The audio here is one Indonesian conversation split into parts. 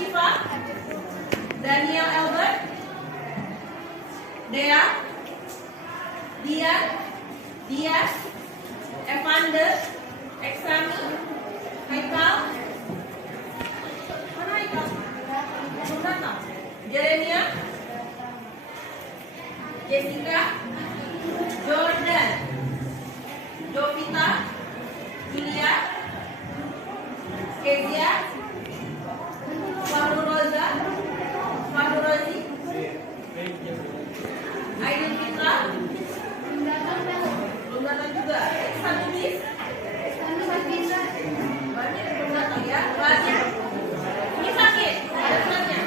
Syifa, Daniel Albert, Dea, Dian, Dias, Evander, Eksami, Haikal. Mana Haikal? Belum datang. Jeremia, Jessica, Jordan, Jovita, Julia, Kezia, Fahru Roza, Fahru Rozi, Aidil Fitra, belum datang juga. Iksan Lubis, banyak yang belum datang ya. Banyak. Ini sakit, ada suratnya.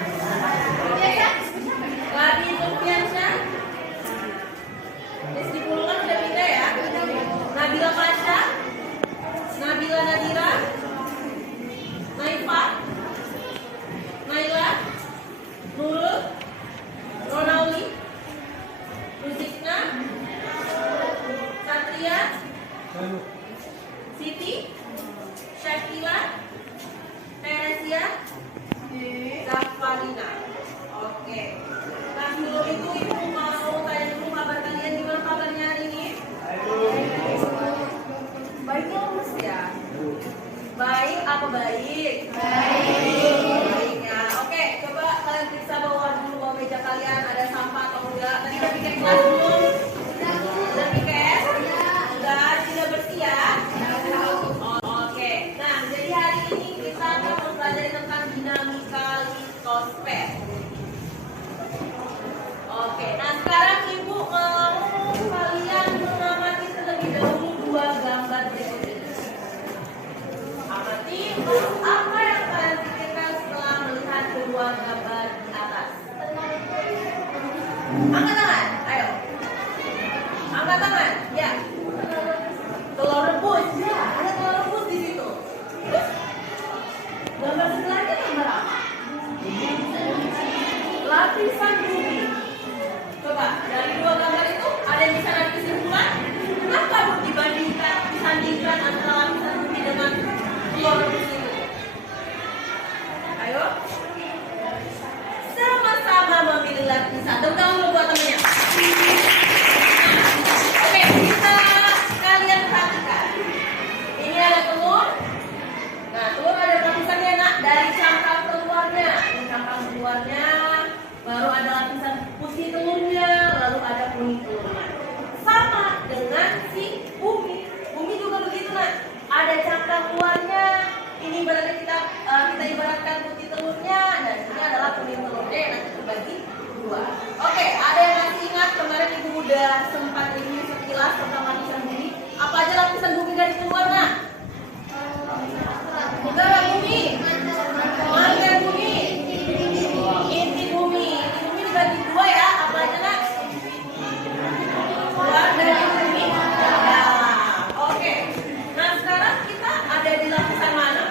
Lagi Turkiansyah, meskipun kan udah pindah ya. Nabila Pasha, Nabila Nadira, Naifa, Naila, Nurul, Ronauli, Ruzikna, Satria, Siti, Syakila, Teresia, Zafarina. Oke. Nah, sebelum itu ibu mau tanya dulu kabar kalian, gimana kabarnya hari ini? Baik lemes ya? Baik apa baik? Baik ya. Oke, coba kalian periksa bawah meja kalian ada sampah atau enggak. Tadi udah piket kelas belum? Udah piket? Udah, sudah bersih ya? Oke. Nah, jadi hari ini kita akan mempelajari tentang dinamika litosfer. Oke, nah sekarang ibu mau kalian mengamati terlebih dahulu dua gambar berikut ini. Amati apa yang kalian pikirkan setelah melihat kedua gambar di atas. Angkat tangan, ayo. Angkat tangan, ya. Telur rebus, ya. Ada telur rebus di situ. Terus gambar sebelahnya gambar apa? Lapisan bumi. Coba dari dua gambar itu ada yang bisa narik kesimpulan? Kenapa disandingkan antara lapisan bumi dengan telur rebus itu? Ayo. Sama-sama memilih lapisan. Tepuk tangan dulu buat temennya. Oke, kita kalian perhatikan. Ini ada telur. Nah, telur ada lapisannya nak dari cangkang keluarnya. Ini cangkang keluarnya. Baru ada lapisan putih telurnya, lalu ada kuning telurnya. Sama dengan si bumi. Bumi juga begitu nak. Ada cangkang keluarnya. Ini berarti kita ibaratkan putih telurnya, dan ini adalah kuning telurnya yang nanti terbagi dua. Oke, ada yang masih ingat kemarin ibu udah sempat review sekilas tentang lapisan bumi. Apa aja lapisan bumi dari keluar nak? Udara bumi, mantel bumi, inti bumi. Inti bumi dibagi dua ya. Apa aja nak? Keluar dari bumi dalam. Oke. Nah sekarang kita ada di lapisan mana?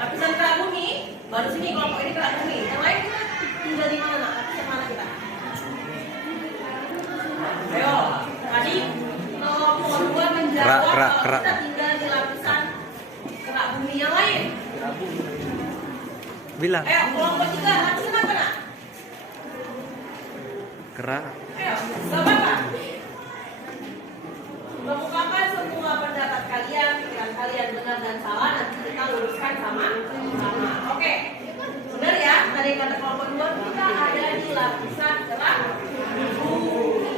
Lapisan kerak bumi. Baru sini kelompok ini kerak bumi. Yang lain kita tinggal di mana nak? Lapisan mana kita? Ayo. Tadi kelompok dua menjawab kalau kita tinggal di lapisan kerak bumi. Yang lain? Bilang. Ayo kelompok tiga lapisan apa nak? Kerak. Ayo, silakan. Kemukakan semua pendapat kalian, pikiran kalian benar dan salah, nanti kita luruskan sama-sama. Oke, benar ya? Tadi kata kelompok dua kita ada di lapisan kerak bumi.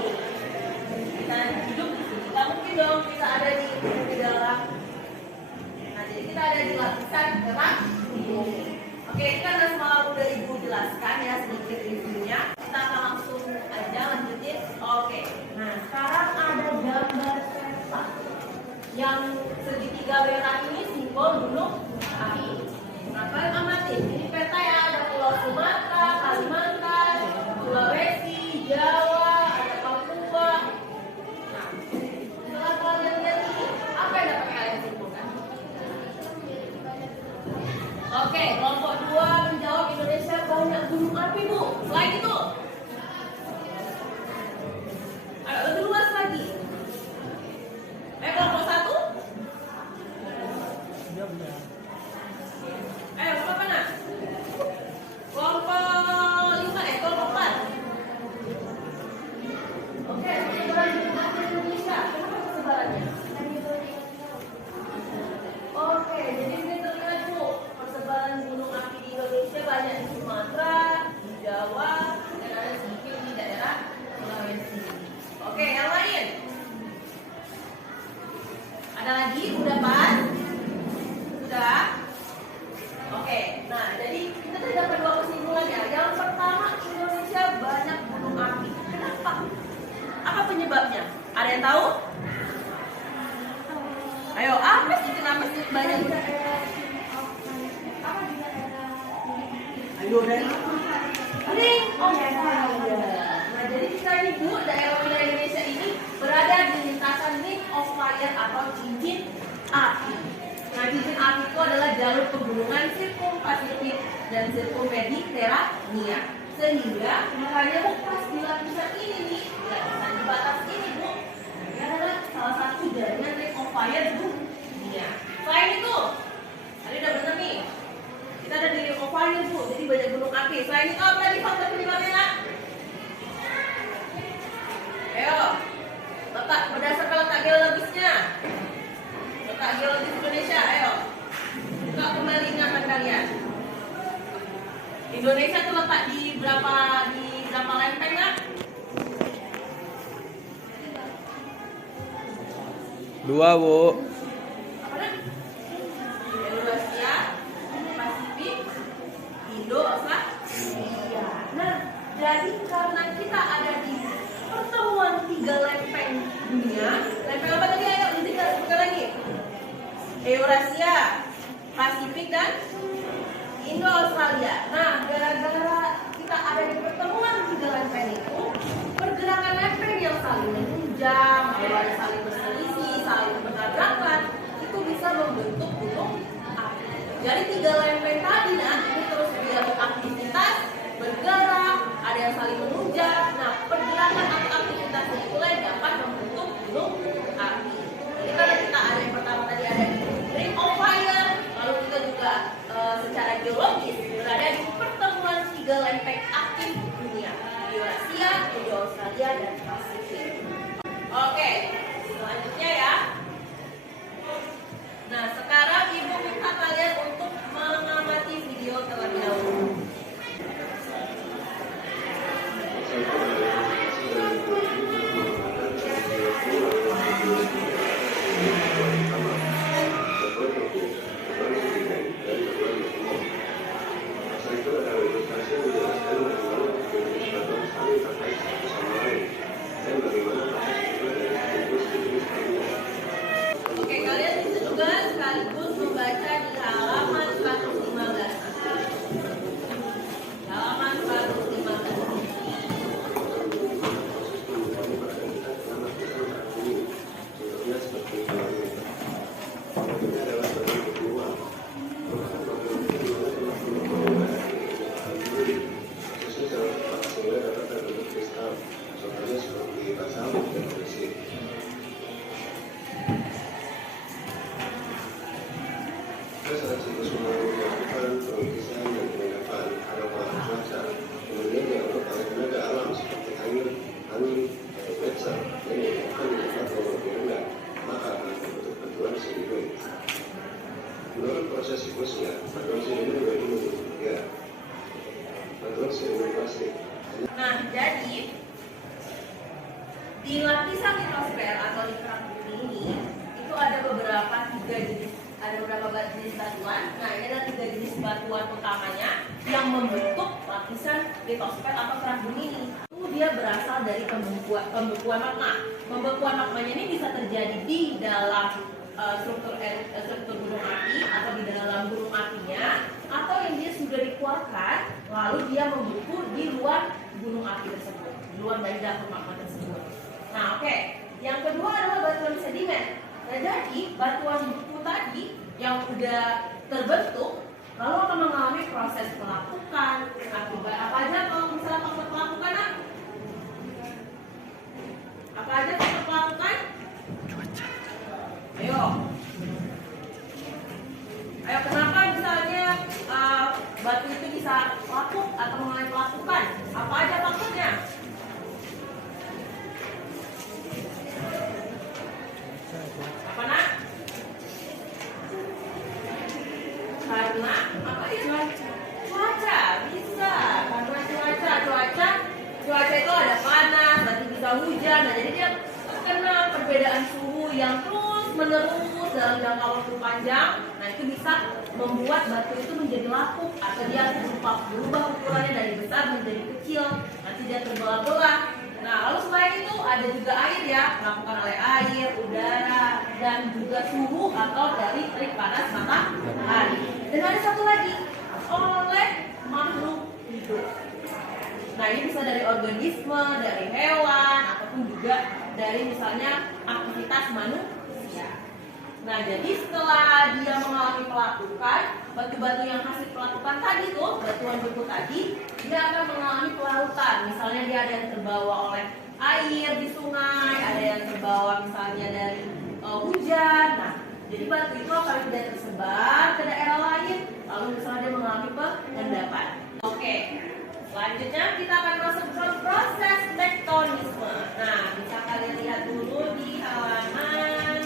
Kita hidup di sini, nggak mungkin dong kita ada di dalam. Nah, jadi kita ada di lapisan kerak bumi. Oke, ini kan semalam udah ibu jelaskan ya sedikit reviewnya. Kita akan langsung aja lanjutin. Oke, nah sekarang ada gambar peta yang segitiga merah ini simbol gunung api. Nah kalian amatin, ini peta ya, ada Pulau Sumatera, Kalimantan, Sulawesi, Jawa, ada Papua. Nah setelah kalian lihat ini, apa yang dapat kalian simpulkan? Oke, kelompok dua menjawab Indonesia banyak gunung api bu. Selain itu, ayo lebih luas lagi. Kelompok satu Ada lagi? Udah pas? Sudah? Oke, nah jadi kita tadi dapat dua kesimpulan ya. Yang pertama, Indonesia banyak gunung api. Kenapa? Apa penyebabnya? Ada yang tahu? Ayo, apa sih kenapa sih banyak? Ayo, dari ring of fire. Nah, jadi kita ini Bu, daerah wilayah Indonesia ini berada di lintasan ring of fire atau cincin api. Nah, cincin api itu adalah jalur pegunungan sirkum Pasifik dan sirkum Mediterania. Sehingga makanya Bu, pas di lapisan ini nih, lapisan di batas ini Bu, ini adalah salah satu jaringan ring of fire dunia. Selain itu, tadi udah bener nih, kita ada di ring of fire Bu, jadi banyak gunung api. Selain itu apa tadi faktor penyebabnya nak? Ayo, berdasarkan letak geologisnya. Letak geologis Indonesia, ayo. Buka kembali ingatan kalian. Indonesia tuh letak di berapa lempeng nak? 2 Bu. Apa nak? Eurasia, Pasifik, Indo, Australia. Nah, jadi karena kita ada di pertemuan 3 lempeng dunia, lempeng apa tadi? Ayo kita lagi. Eurasia, Pasifik dan Indo Australia. Nah, gara-gara kita ada di pertemuan 3 lempeng itu, pergerakan lempeng yang saling menunjang, kalau ada saling berselisih, saling bertabrakan, itu bisa membentuk gunung api. Jadi 3 lempeng tadi nah, ini terus beraktivitas, bergerak, ada yang saling menunjang. Nah, pergerakan atau aktivitas itulah yang dapat membentuk gunung api. Jadi karena kita ada yang pertama tadi ada di ring of fire, lalu kita juga secara geologis berada di pertemuan 3 lempeng aktif dunia, Eurasia, Indo Australia dan Pasifik. Oke, selanjutnya ya. Nah, sekarang Ibu minta kalian untuk mengamati video terlebih dahulu. Oke, kalian bisa juga sekaligus membaca di halaman 115. Halaman 115. Nah, jadi di lapisan litosfer atau di kerak bumi ini itu ada beberapa jenis batuan. Nah, ini ada 3 jenis batuan utamanya yang membentuk lapisan litosfer atau kerak bumi ini. Itu dia berasal dari pembekuan magma. Pembekuan magmanya ini bisa terjadi di dalam struktur gunung api atau di dalam gunung apinya, atau yang dia sudah dikeluarkan lalu dia membeku di luar gunung api tersebut, di luar dari dapur magma tersebut. Nah, oke. Yang kedua adalah batuan sedimen. Nah, jadi batuan beku tadi yang sudah terbentuk lalu akan mengalami proses pelapukan. Akibat apa aja kalau misalnya faktor pelapukan? Apa aja faktor pelapukan? Ayo, kenapa misalnya batu itu bisa lapuk atau mengalami pelapukan? Apa aja faktornya? Apa nak? Karena apa ya? Cuaca bisa. Karena cuaca itu ada panas, nanti bisa hujan. Nah, jadi dia terkena perbedaan menerus dalam jangka waktu panjang, nah itu bisa membuat batu itu menjadi lapuk atau dia berubah ukurannya dari besar menjadi kecil, nanti dia terbelah-belah. Nah, lalu selain itu ada juga air ya, dilakukan oleh air, udara, dan juga suhu atau dari terik panas matahari. Dan ada satu lagi, oleh makhluk hidup. Nah, ini bisa dari organisme, dari hewan, ataupun juga dari misalnya aktivitas manusia. Nah, jadi setelah dia mengalami pelapukan, batu-batu yang hasil pelapukan tadi tuh, batuan beku tadi, dia akan mengalami pelautan. Misalnya dia ada yang terbawa oleh air di sungai, ada yang terbawa misalnya dari hujan. Nah, jadi batu itu akan tidak tersebar ke daerah lain, lalu misalnya dia mengalami pengendapan. Oke, selanjutnya kita akan masuk ke proses tektonisme. Nah, bisa kalian lihat dulu di halaman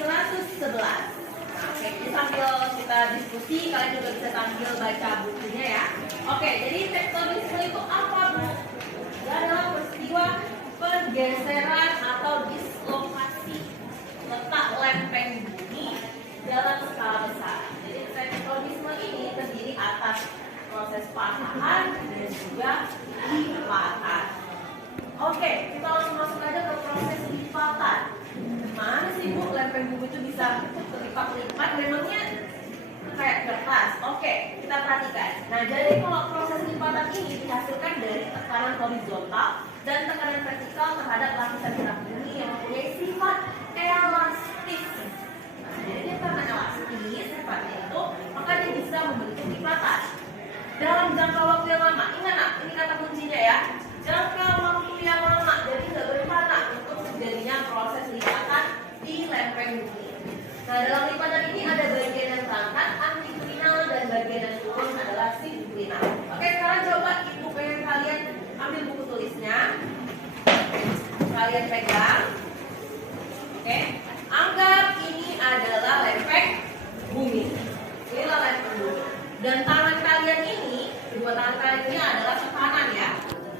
111. Nah, oke, jadi sambil kita diskusi, kalian juga bisa sambil baca bukunya ya. Oke, jadi tektonisme itu apa, Bu? Itu adalah peristiwa pergeseran atau dislokasi letak lempeng bumi dalam skala besar. Jadi tektonisme ini terdiri atas proses patahan dan juga lipatan. Oke, kita langsung masuk aja ke proses lipatan. Mana sih, Bu, lempeng bumi itu bisa terlipat-lipat? Memangnya kayak kertas. Oke, kita perhatikan. Nah, jadi kalau proses lipatan ini dihasilkan dari tekanan horizontal dan tekanan vertikal terhadap lapisan gerak bumi yang mempunyai sifat elastis. Nah, jadi dia karena elastis sifatnya itu, maka dia bisa membentuk lipatan dalam jangka waktu yang lama. Ingat, nak, ini kata kuncinya ya. Jangka waktu yang lama, jadi nggak berhenti untuk terjadinya proses lipatan di lempeng bumi. Nah, dalam lipatan ini ada bagian yang terangkat, antiklinal, dan bagian yang turun adalah sinklinal. Oke, sekarang coba ibu pengen kalian ambil buku tulisnya, kalian pegang. Oke, anggap ini adalah lempeng bumi. Inilah lempeng bumi. Dan tangan kalian ini, dua tangan kalian ini adalah tekanan ya.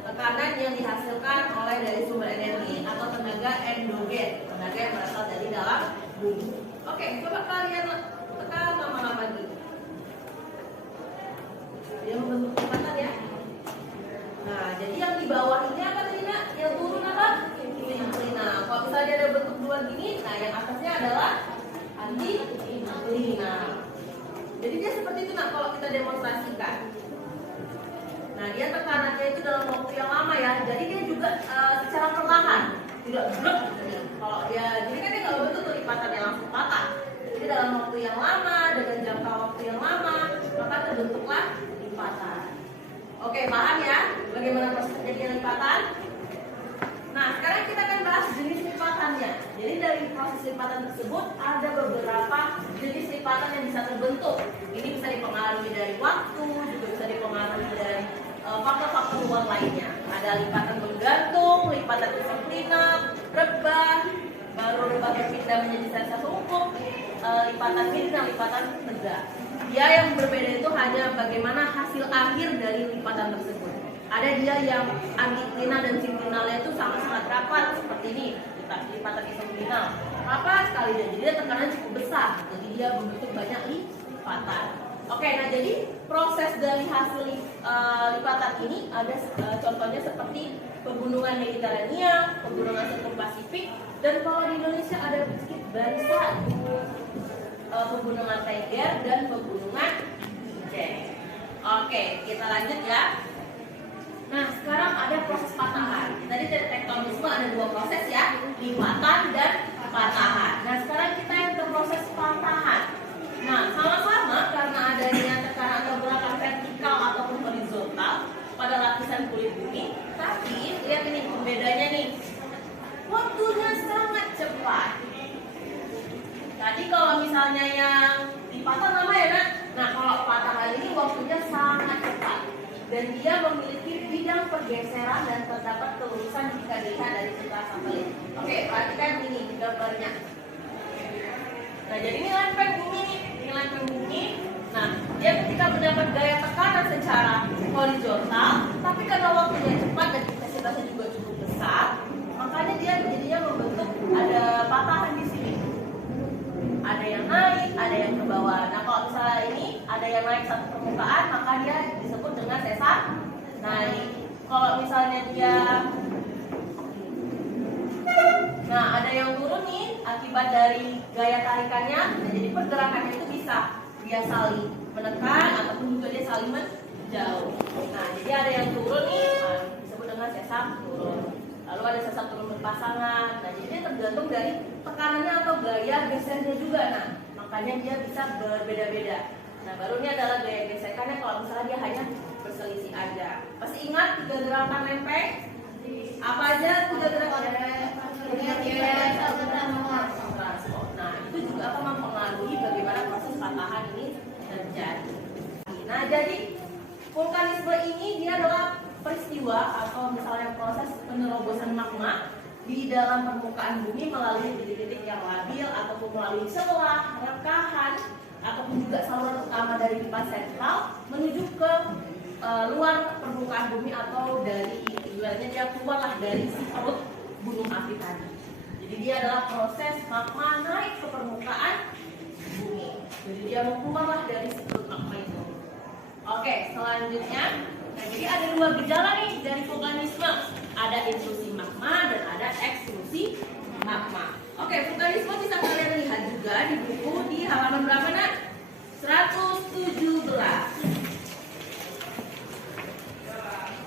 Tekanan yang dihasilkan oleh dari sumber energi atau tenaga endogen, tenaga yang berasal dari dalam bumi. Oke, coba kalian tekan lama-lama gitu. Dia membentuk lipatan ya. Nah, jadi yang di bawah ini apa tadi, Nak? Yang turun apa? Sinklinal. Kalau misalnya ada bentuk dua gini, nah yang atasnya adalah antiklinal. Jadi dia seperti itu, Nak, kalau kita demonstrasikan. Nah, dia tekanannya itu dalam waktu yang lama ya. Jadi dia juga secara perlahan, tidak blok. Kalau dia, jadi kan dia nggak bentuk tuh lipatannya langsung patah. Jadi dalam waktu yang lama dengan jangka waktu yang lama, maka terbentuklah lipatan. Oke, paham ya? Bagaimana proses terjadinya lipatan? Nah, sekarang kita akan bahas jenis lipatannya. Jadi dari proses lipatan tersebut ada beberapa jenis lipatan yang bisa terbentuk. Ini bisa dipengaruhi dari waktu, juga bisa dipengaruhi dari faktor-faktor luar lainnya. Ada lipatan menggantung, lipatan inklinal, rebah, baru rebah berpindah menjadi sensor hukum, lipatan miring dan lipatan tegak. Dia yang berbeda itu hanya bagaimana hasil akhir dari lipatan tersebut. Ada dia yang antiklinal dan sinklinalnya itu sangat-sangat rapat seperti ini, lipatan inklinal. Rapat sekali dan jadi tekanan cukup besar, jadi dia membentuk banyak lipatan. Oke, nah jadi proses dari hasil lipatan ini ada contohnya seperti pegunungan Mediterania, pegunungan Pasifik, dan kalau di Indonesia ada Bukit Barisan, pegunungan Teger, dan pegunungan Ijen. Oke, kita lanjut ya. Nah, sekarang ada proses patahan. Tadi tektonisme ada dua proses ya, lipatan dan patahan. Nah, sekarang kita yang ke proses patahan. Nah, sama-sama karena adanya tekanan atau gerakan vertikal ataupun horizontal pada lapisan kulit bumi. Tapi lihat ini bedanya nih, waktunya sangat cepat. Tadi kalau misalnya yang lipatan lama ya, Nak. Nah, kalau patahan ini waktunya sangat cepat dan dia memiliki bidang pergeseran dan terdapat kelurusan jika dilihat dari sebelah satelit. Oke, perhatikan ini gambarnya. Nah, jadi ini lempeng bumi, ini lempeng bumi. Nah, dia ketika mendapat gaya tekanan secara horizontal, tapi karena waktunya cepat dan intensitasnya juga cukup besar, makanya dia jadinya membentuk ada yang naik satu permukaan, maka dia disebut dengan sesar naik. Kalau misalnya dia ada yang turun nih akibat dari gaya tarikannya, jadi pergerakannya itu bisa dia saling menekan ataupun juga dia saling menjauh. Nah, jadi ada yang turun nih, disebut dengan sesar turun. Lalu ada sesar turun berpasangan. Nah, jadi dia tergantung dari tekanannya atau gaya gesernya juga. Nah, makanya dia bisa berbeda-beda. Nah, baru ini adalah gaya gesekannya kalau misalnya dia hanya berselisih aja. Masih ingat 3 gerakan lempeng? Apa aja 3 gerakan? Nah, itu juga akan mempengaruhi bagaimana proses patahan ini terjadi. Nah, jadi vulkanisme ini dia adalah peristiwa atau misalnya proses penerobosan magma di dalam permukaan bumi melalui titik-titik yang labil ataupun melalui celah, rekahan ataupun juga saluran utama dari pipa sentral menuju ke luar permukaan bumi atau dari ibaratnya dia keluarlah dari si perut gunung api tadi. Jadi dia adalah proses magma naik ke permukaan bumi. Jadi dia mau keluarlah dari si perut magma itu. Oke, selanjutnya, nah jadi ada 2 gejala nih dari vulkanisme. Ada intrusi magma dan ada ekstrusi magma. Oke, vulkanisme bisa kalian lihat juga di buku di halaman berapa nak? 117.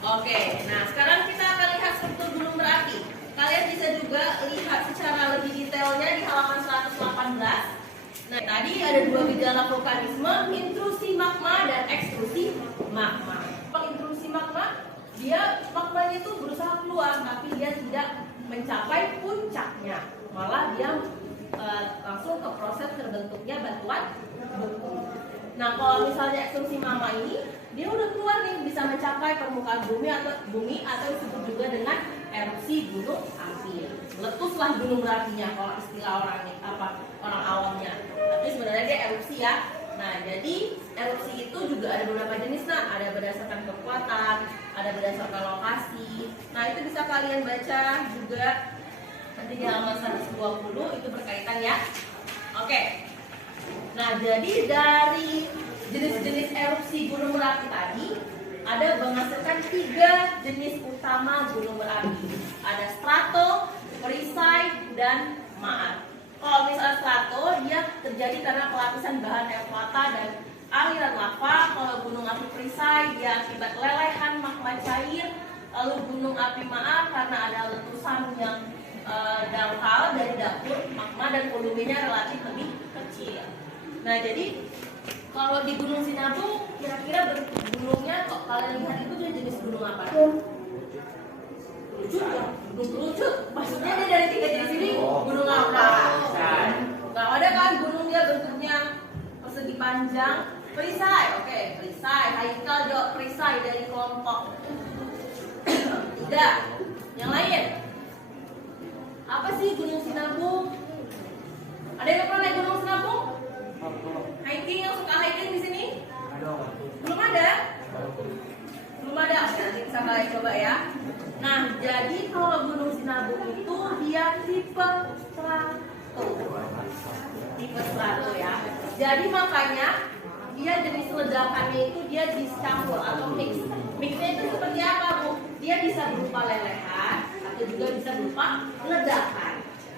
Oke, nah sekarang kita akan lihat struktur gunung berapi. Kalian bisa juga lihat secara lebih detailnya di halaman 118. Nah, tadi ada 2 gejala vulkanisme, intrusi magma dan ekstrusi magma. Kalau intrusi magma, dia magmanya itu berusaha keluar, tapi dia tidak mencapai puncaknya. Malah dia langsung ke proses terbentuknya batuan beku. Nah, kalau misalnya ekstrusi magma ini, dia udah keluar nih, bisa mencapai permukaan bumi atau disebut juga dengan erupsi gunung api. Letuslah gunung berapinya kalau istilah orang awamnya. Tapi sebenarnya dia erupsi ya. Nah, jadi erupsi itu juga ada beberapa jenis. Nah, ada berdasarkan kekuatan, ada berdasarkan lokasi. Nah, itu bisa kalian baca juga nanti di halaman 120 itu berkaitan ya. Oke. Nah, jadi dari jenis-jenis erupsi gunung berapi tadi ada menghasilkan 3 jenis utama gunung berapi. Ada strato, perisai, dan maat. Kalau misalnya strato, dia terjadi karena pelapisan bahan elevata dan aliran lava. Kalau gunung api perisai, dia akibat lelehan magma cair. Lalu gunung api maat karena ada letusan yang dangkal dari dapur magma dan volumenya relatif lebih kecil. Nah, jadi kalau di Gunung Sinabung, kira-kira gunungnya kok kalian lihat itu dia jenis gunung apa? Kerucut ya? Gunung kerucut. Maksudnya dia dari 3 jenis ini gunung apa? Nah, ada kan gunung dia bentuknya persegi panjang. Perisai, oke, perisai. Haikal jawab perisai dari kelompok 3. Yang lain? Apa sih Gunung Sinabung? Ada yang pernah naik Gunung Sinabung? Hiking, yang suka hiking di sini? Belum ada? Belum ada. Nanti bisa kalian coba ya. Nah, jadi kalau Gunung Sinabung itu dia tipe strato. Tipe strato ya. Jadi makanya dia jenis ledakannya itu dia dicampur atau mix. Mixnya itu seperti apa, Bu? Dia bisa berupa lelehan atau juga bisa berupa ledakan.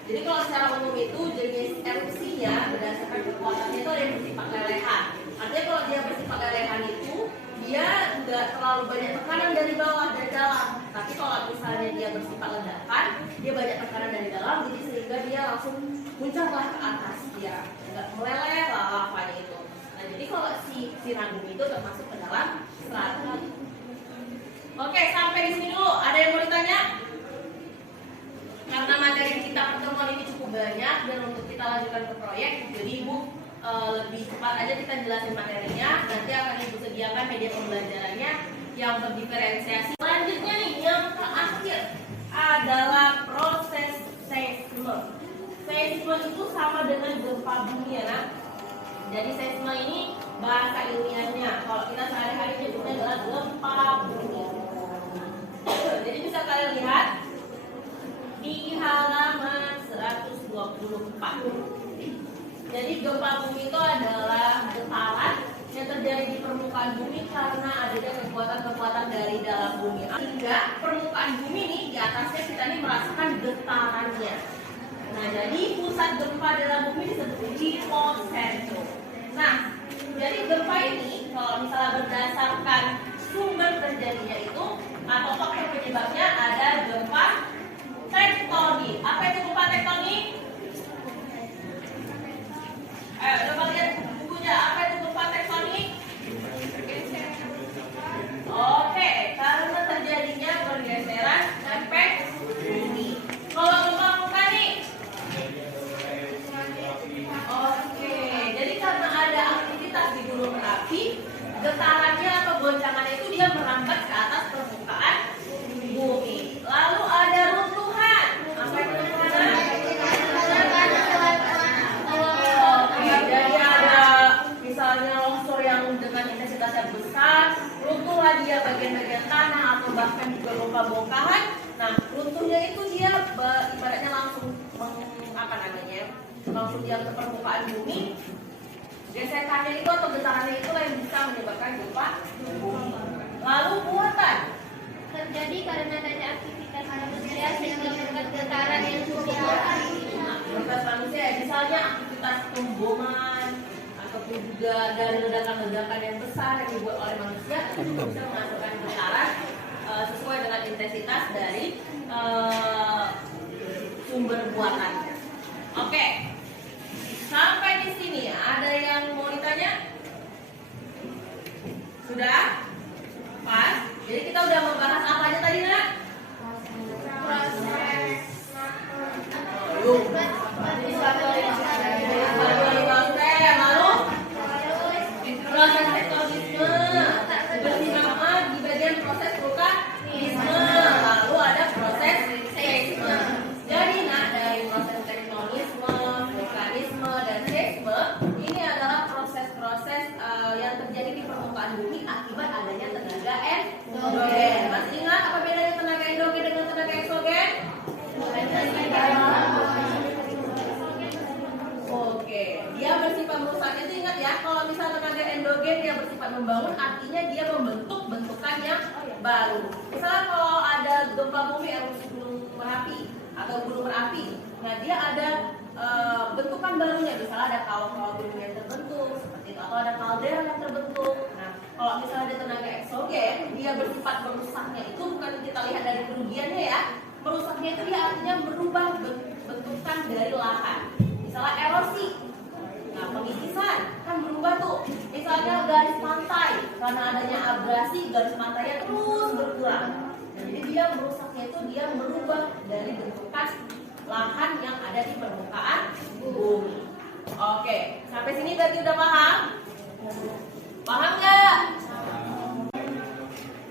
Jadi kalau secara umum itu jenis erupsinya berdasarkan kekuatannya itu ada yang bersifat lelehan. Artinya kalau dia bersifat lelehan itu dia nggak terlalu banyak tekanan dari bawah dari dalam. Tapi kalau misalnya dia bersifat ledakan, dia banyak tekanan dari dalam, jadi sehingga dia langsung muncratlah ke atas dia, nggak meleleh lavanya itu. Nah, jadi kalau si Sinabung itu termasuk ke dalam strato. Oke, sampai di sini dulu. Ada yang mau ditanya? Karena materi kita pertemuan ini cukup banyak dan untuk kita lanjutkan ke proyek, jadi Ibu lebih cepat aja kita jelasin materinya. Nanti akan Ibu sediakan media pembelajarannya yang berdiferensiasi. Selanjutnya nih, yang terakhir adalah proses seisme. Seisme itu sama dengan gempa bumi ya, nah. Jadi seisme ini bahasa ilmiahnya, kalau kita sehari-hari nyebutnya adalah gempa bumi. Jadi bisa kalian lihat di halaman 124. Jadi gempa bumi itu adalah getaran yang terjadi di permukaan bumi karena adanya kekuatan-kekuatan dari dalam bumi. Sehingga permukaan bumi nih di atasnya kita nih merasakan getarannya. Nah, jadi pusat gempa dalam bumi disebut hipocentrum. Nah, jadi gempa ini kalau misalnya berdasarkan sumber terjadinya itu atau faktor penyebabnya ada gempa tektonik. Apa itu gempa tektonik? Ayo, coba lihat bukunya. Apa itu gempa tektonik? Oke, karena terjadinya pergeseran efek bumi. Kalau gempa vulkanik? Oke, jadi karena ada aktivitas di gunung berapi, getarannya atau goncangannya itu dia merambat ke atas permukaan bumi. Lalu ada runtuhan. Apa itu runtuhan? Oke, jadi ada misalnya longsor yang dengan intensitas yang besar, runtuhlah dia bagian-bagian tanah atau bahkan juga bongkah-bongkahan. Nah, runtuhnya itu dia ibaratnya langsung langsung dia ke permukaan bumi. Gesekannya itu atau getarannya itulah yang bisa menyebabkan gempa bumi. Lalu muatan terjadi karena adanya aktivitas manusia sehingga membuat getaran yang cukup kuat. aktivitas manusia, misalnya aktivitas pemboman ataupun juga dari ledakan-ledakan yang besar yang dibuat oleh manusia itu juga bisa menghasilkan getaran sesuai dengan intensitas dari sumber buatannya. Oke, sampai di sini ada yang mau ditanya? Sudah? Pas? Jadi kita udah membahas apa aja tadi, Nak? Proses Yuk. Lalu proses tektonisme bersama di bagian proses vulkanisme. Lalu ada proses seisme. Jadi nah dari proses tektonisme, vulkanisme dan seisme ini adalah proses-proses yang terjadi di permukaan bumi akibat adanya tenaga endogen. Masih ingat apa bedanya tenaga endogen dengan tenaga eksogen? Oke, dia bersifat merusaknya itu ingat ya, kalau misalnya tenaga endogen dia bersifat membangun, artinya dia membentuk bentukan yang baru. Misalnya kalau ada gempa bumi erupsi gunung Merapi atau gunung berapi, nah dia ada bentukan barunya, misalnya ada kawah-kawah gunung yang terbentuk seperti itu, atau ada kaldera yang terbentuk. Nah, kalau misalnya ada tenaga eksogen, dia bersifat merusaknya itu bukan kita lihat dari kerugiannya ya, merusaknya itu dia artinya merubah bentukan dari lahan. Misalnya erosi, nah pengikisan kan berubah tuh. Misalnya garis pantai, karena adanya abrasi garis pantainya terus berkurang. Nah, jadi dia merusaknya itu dia merubah dari bentukan lahan yang ada di permukaan bumi. Oke, sampai sini berarti udah paham? Paham nggak?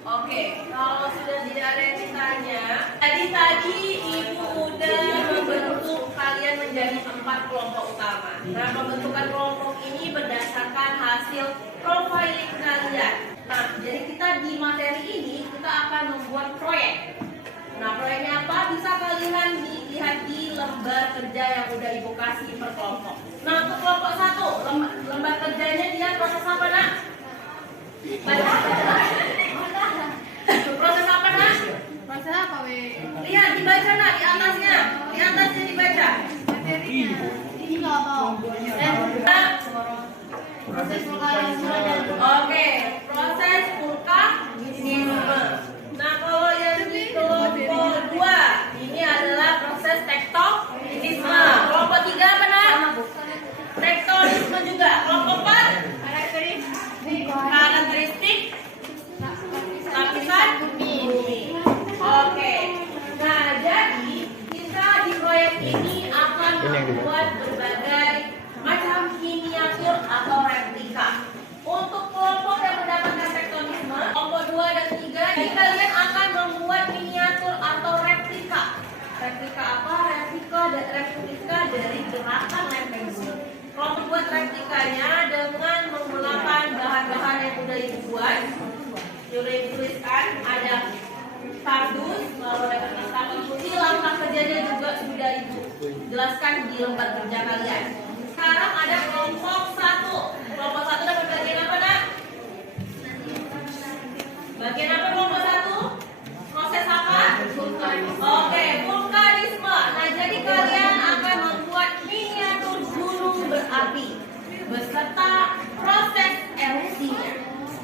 Oke, kalau sudah tidak ada yang ditanya, tadi Ibu udah membentuk kalian menjadi 4 kelompok utama. Nah, pembentukan kelompok ini berdasarkan hasil profiling kalian. Nah, jadi kita di materi ini kita akan membuat proyek. Nah, proyeknya apa? Bisa kalian dilihat di lembar kerja yang udah Ibu kasih per kelompok. Nah, untuk kelompok 1, lembar kerjanya dia proses apa, Nak? Proses apa, Nak? proses apa, Wei? Lihat, dibaca, Nak, di atasnya. Di atasnya dibaca. Ini nggak tahu. Proses vulkanisme dan Oke, proses vulkanisme. Nah, kalau yang di kelompok 2, ini adalah proses tektonisme. Kelompok 3 apa, Nak? Tektonisme juga. Kelompok 4, karakteristik lapisan bumi. Oke. Nah, jadi kita di proyek ini akan membuat berbagai macam miniatur atau replika. Untuk kelompok yang mendapatkan tektonisme, kelompok 2 dan 3, jadi kalian akan membuat miniatur atau replika. Replika apa? Replika dari gerakan lempeng bumi. Kelompok buat replikanya dengan menggunakan bahan-bahan yang sudah dibuat. Sudah dituliskan, ada kardus, lalu ada kertas karbon putih, langkah kerjanya juga sudah Ibu jelaskan di lembar kerja kalian. Sekarang ada kelompok 1. Kelompok 1 dapat bagian apa, Nak? Bagian apa kelompok 1? Proses apa? Oke, vulkanisme. Nah, jadi kalian akan membuat miniatur gunung berapi beserta proses erupsinya.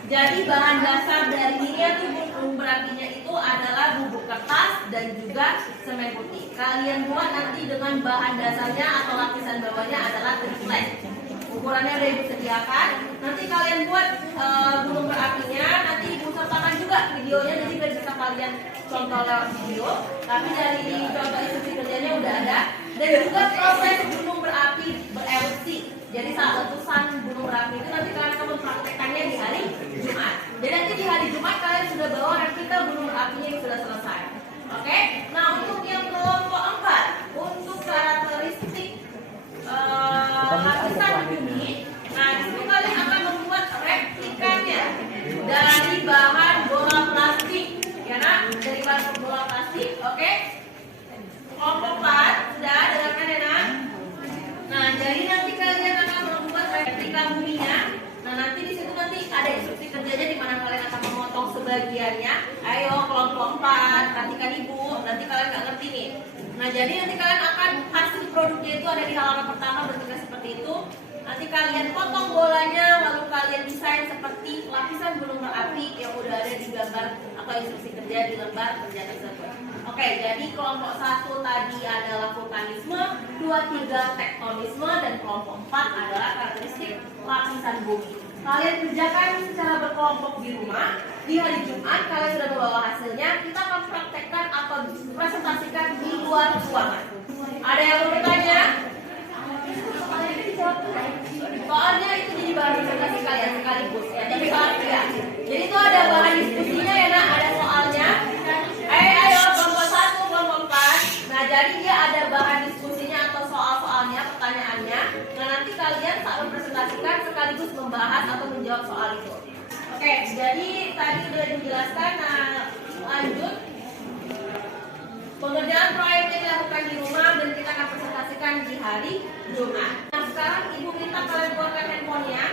Jadi bahan dasar dari miniatur gunung berapinya itu adalah bubuk kertas dan juga semen putih. Kalian buat nanti dengan bahan dasarnya atau lapisan bawahnya adalah triplek. Ukurannya udah ibu sediakan. Nanti kalian buat gunung berapinya. Nanti ibu sertakan juga videonya, jadi biar bisa kalian contoh lewat video. Tapi dari contoh instruksi kerjanya udah ada. Dan juga proses gunung berapi bererupsi. Jadi saat letusan gunung berapi itu nanti kalian akan mempraktekannya di hari Jumat. Jadi nanti di hari Jumat kalian sudah bawa replika gunung berapinya yang sudah selesai. Oke? Nah, untuk yang kelompok 4, untuk karakteristik lapisan bumi. Nah, di situ kalian akan membuat replikanya dari bahan bola plastik. Ya, nak? Dari bahan bola plastik. Oke? Kelompok 4 sudah dengarkan ya, nak? Nah, jadi nanti kalian akan membuat replika buminya. Nah, nanti di situ nanti ada instruksi kerjanya di mana kalian akan memotong sebagiannya. Ayo kelompok 4, perhatikan ibu. Nanti kalian nggak ngerti nih. Nah, jadi nanti kalian akan hasil produknya itu ada di halaman pertama bentuknya seperti itu. Nanti kalian potong bolanya, lalu kalian desain seperti lapisan gunung berapi yang udah ada di gambar atau instruksi kerja di lembar kerja tersebut. Oke, jadi kelompok 1 tadi adalah vulkanisme, 2, 3 tektonisme, dan kelompok 4 adalah karakteristik lapisan bumi. Kalian kerjakan secara berkelompok di rumah. Di hari Jumat kalian sudah membawa hasilnya. Kita akan praktekkan atau presentasikan di luar ruangan. Ada yang mau bertanya? Soalnya itu jadi bahan presentasi kalian sekaligus ya. Jadi Jadi itu ada bahan diskusinya ya, nak. Ada soalnya. Ayo kelompok 1, kelompok 4. Nah, jadi dia ada bahan diskusinya atau soal-soalnya, pertanyaannya. Nah, nanti kalian saat mempresentasikan sekaligus membahas atau menjawab soal itu. Oke, jadi tadi sudah dijelaskan. Nah, lanjut. Pengerjaan proyeknya dilakukan di rumah dan kita akan presentasikan di hari Jumat. Nah, sekarang ibu minta kalian buatkan handphonenya.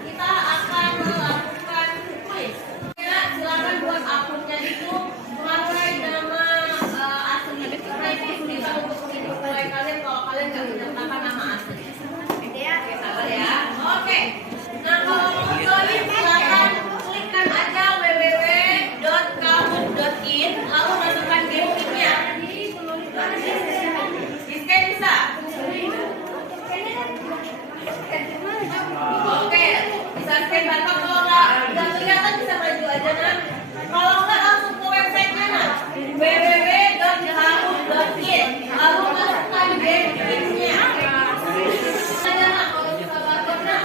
Kita akan melakukan quiz. Ya, silakan buat akunnya itu memakai nama asli. Karena itu kesulitan untuk mengikuti proyek kalian kalau kalian nggak menyertakan nama asli. Oke, sabar ya. Oke. Nah, kalau mau join silakan klikkan aja www.kahoot.in lalu masukkan game pick-nya. Di-scan bisa? Oke, bisa scan barcode. Kalau nggak kelihatan bisa maju aja, nah. Kalau nggak langsung ke website-nya, nah. www.kahoot.in lalu masukkan game pick-nya. Aja, nah. Kalau bisa barcode, nah.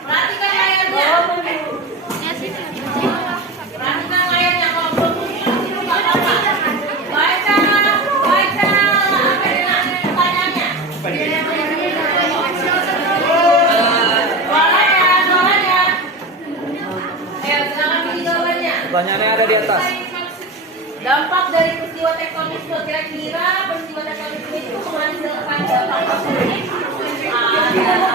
Perhatikan layarnya. Perhatikan layarnya. Kalau belum itu nggak apa-apa. Baca apa yang pertanyaannya. Soalnya. Ayo silakan pilih jawabannya. Pertanyaannya ada di atas. Dampak dari peristiwa tektonisme, kira-kira peristiwa tektonisme itu menghasilkan dampak positif. Ayo.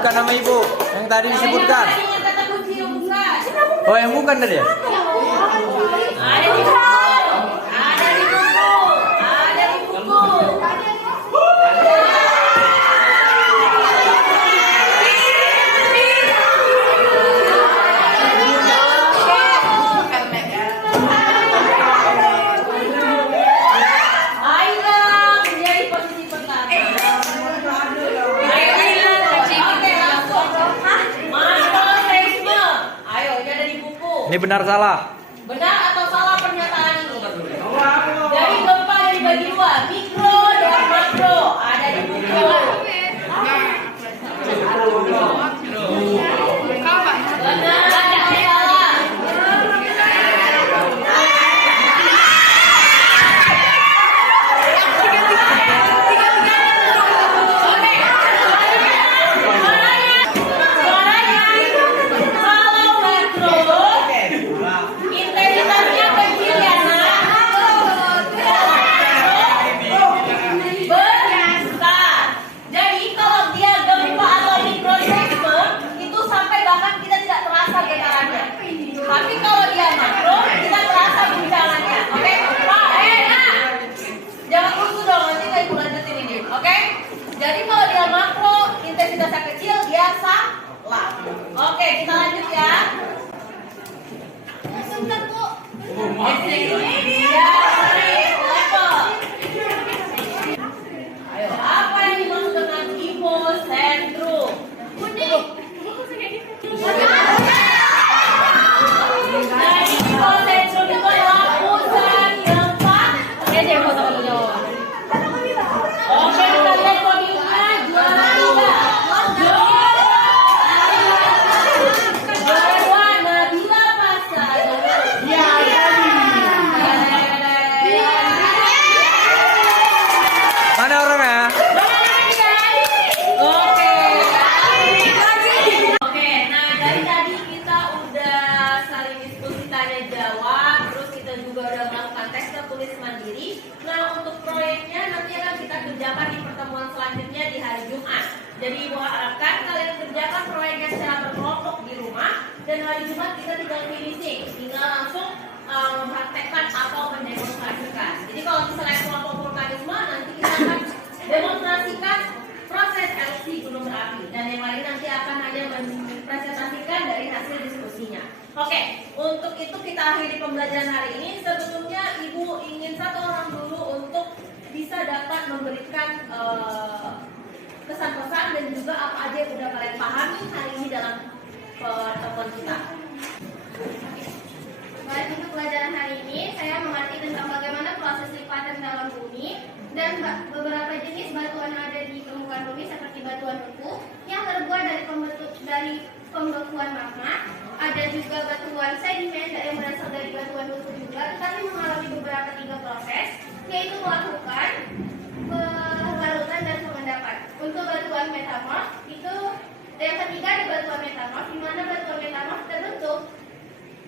Sebutkan nama ibu yang tadi disebutkan. Yang kata kunci yang buka. Oh, yang bukan tadi ya? Ada di buku. Ada di buku. Ada di buku. Ayo menjadi posisi pertama. Ayo, oke langsung. Makrorealisme. Ayo, ini ada di buku. Ini benar salah? Benar atau salah pernyataan ini? Jadi gempa ada dibagi dua, mikro dan makro. Ada di buku. Benar atau salah? Suaranya, kalau makro intensitasnya kecil ya nak. Besar. Jadi kalau dia gempa atau mikroseisme itu sampai bahkan kita tidak terasa getarannya. Tapi kalau dia makro kita terasa guncangannya. Oke? Pak, nah. Jangan rusuh dong, nanti saya ibu lanjutin ini. Oke? Jadi kalau dia makro intensitasnya kecil dia salah. Oke, kita lanjut ya. Sebentar, Bu. Ya, level. Ayo, apa yang dimaksud dengan hipocentrum? Kuning. Jadi hipocentrum itu adalah pusat gempa. Oke, kita lihat kodenya juara 3. Juara 2 Nabila Pasar. Mana orangnya? Oke. Oke, nah dari tadi kita udah saling diskusi tanya jawab, terus kita juga udah melakukan tes tertulis mandiri. Nah, untuk proyeknya nanti akan kita kerjakan di pertemuan selanjutnya di hari Jumat. Jadi Ibu harapkan kalian kerjakan proyeknya secara berkelompok di rumah dan hari Jumat kita tinggal finishing, tinggal langsung mempraktekkan atau mendemonstrasikan. Jadi kalau misalnya kelompok vulkanisme nanti kita akan demonstrasikan proses erupsi gunung berapi dan yang lain nanti akan hanya mempresentasikan dari hasil diskusinya. Oke, untuk itu kita akhiri pembelajaran hari ini. Sebetulnya Ibu ingin satu orang dulu untuk bisa dapat memberikan pesan-pesan dan juga apa aja yang udah kalian pahami hari ini dalam pertemuan kita. Baik, untuk pelajaran hari ini saya mengerti tentang bagaimana proses lipatan dalam bumi dan beberapa jenis batuan yang ada di permukaan bumi seperti batuan beku yang terbuat dari pembekuan magma. Ada juga batuan sedimen yang berasal dari batuan beku juga, tetapi mengalami beberapa 3 proses, yaitu melakukan pembarutan dan pengendapan. Untuk batuan metamorf itu yang ketiga ada batuan metamorf, di mana batuan metamorf terbentuk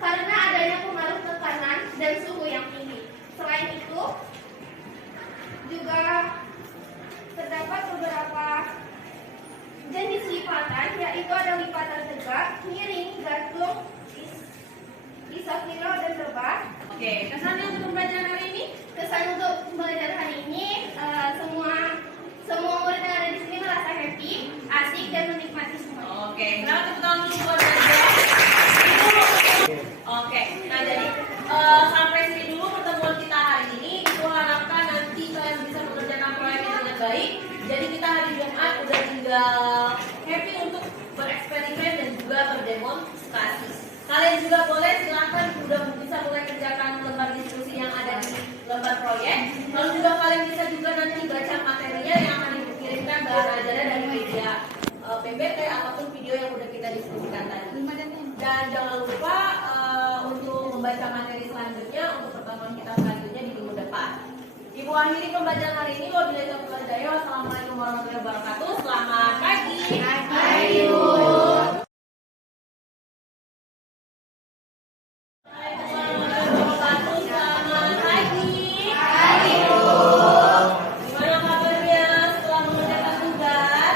karena adanya pengaruh tekanan dan suhu yang tinggi. Selain itu, juga terdapat beberapa jenis lipatan, yaitu ada lipatan tegak, miring, gantung, isoklinal, dan rebah. Oke, kesannya untuk pembelajaran hari ini? Kesan untuk pembelajaran hari ini, semua murid yang ada di sini merasa happy, asik, dan menikmati semuanya. Oke, selamat tepuk tangan dulu buat belajar. Oke, nah jadi sampai sini dulu pertemuan kita hari ini. Ibu harapkan nanti kalian bisa mengerjakan proyeknya dengan baik. Jadi kita hari Jumat udah tinggal happy untuk bereksperimen dan juga berdemonstrasi. Kalian juga boleh silahkan udah bisa mulai kerjakan lembar diskusi yang ada di lembar proyek. Lalu juga kalian bisa juga nanti baca materinya yang akan dikirimkan belajarnya dari media PBT ataupun video yang udah kita diskusikan tadi. Dan jangan lupa untuk membaca materi selanjutnya untuk pertemuan kita selanjutnya di minggu depan. Ibu akhiri pembelajaran hari ini. Wabillahi taufiq wal hidayah. Wassalamualaikum warahmatullahi wabarakatuh. Selamat pagi. Pagi, Bu. Selamat pagi. Gimana kabarnya setelah mengerjakan tugas?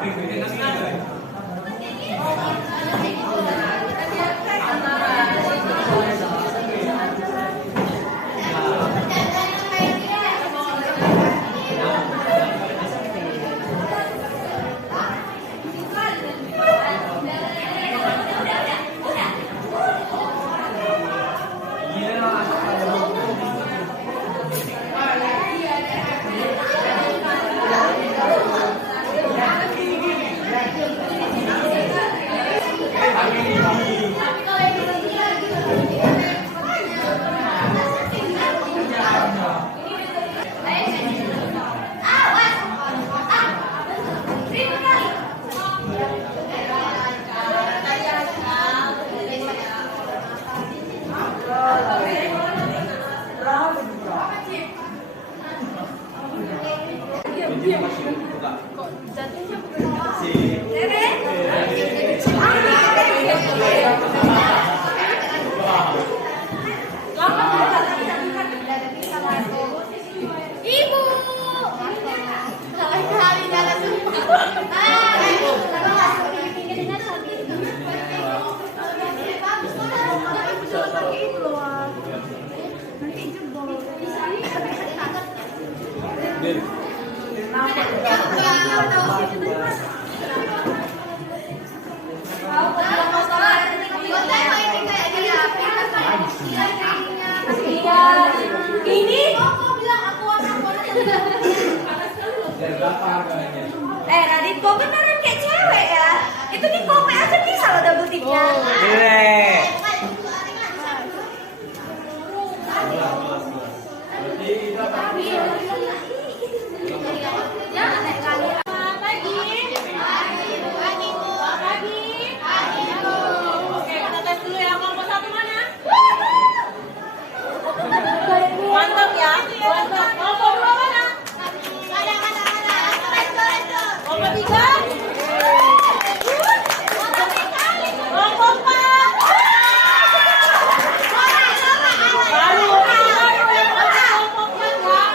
Ibu. Kali-kali jalan sumpah. Ibu. Ini Radit, kok beneran kayak cewek ya? Itu di komen aja bisa loh double tipnya. Gile. Oke, kita tes dulu ya. Kelompok satu mana? Mantap ya. Mantap. Kelompok dua mana? Kelompok tiga? Kelompok empat? Baru yang kelompok empat ya.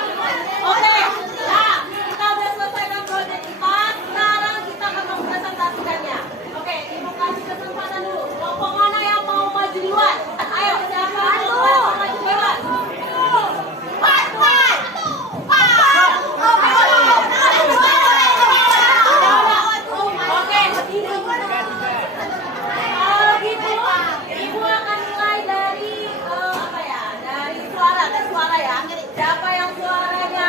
Oke, nah kita udah selesaikan proyek 4. Sekarang kita akan mempresentasikannya. Oke, ibu kasih kesempatan dulu. Kelompok mana yang mau maju duluan? Ayo, siapa yang mau maju duluan? Oke, kalau gitu ibu akan mulai dari apa ya? Dari suara, tes suara ya. Siapa yang suaranya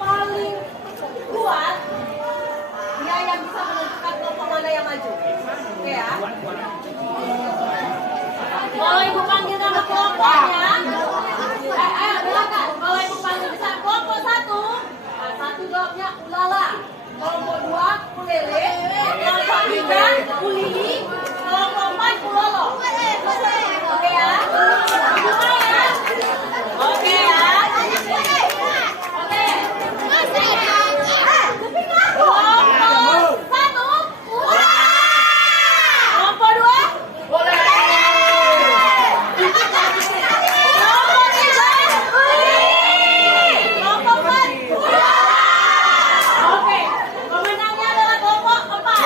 paling kuat, dia yang bisa menentukan kelompok mana yang maju. Oke ya. Kalau ibu panggil nama kelompoknya, ayo silakan. Kalau ibu panggil bisa kelompok satu, nah, satu jawabnya ulala. Kelompok dua ulele, kelompok tiga ulili, kelompok empat ulolo. Oke ya. Semua ya. Oke ya. Oke. Kelompok satu. Kelompok dua. Kelompok tiga. Kelompok empat. Oke. Pemenangnya adalah kelompok empat.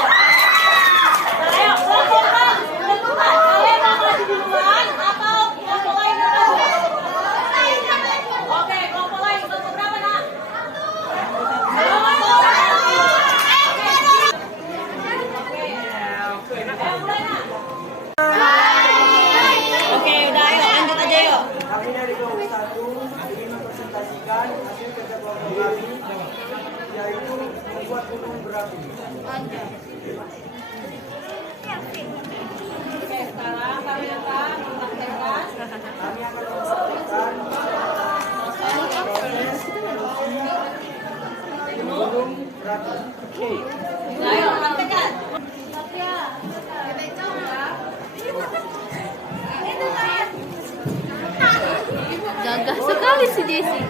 Nah, ayo kelompok empat. Tentukan kalian mau maju duluan atau kelompok lain yang maju. Oke, kelompok lain. Kelompok berapa, Nak? Kelompok satu. Oke. Ayo mulai, Nak. Oke, udah ayo lanjut aja yuk. Kami dari kelompok 1 ingin mempresentasikan hasil kerja kelompok kami, yaitu membuat gunung berapi. Oke, sekarang kami akan mempraktekkan. Kami akan mempresentasikan gunung berapi. Ayo praktekkan. Gagah sekali si Desi.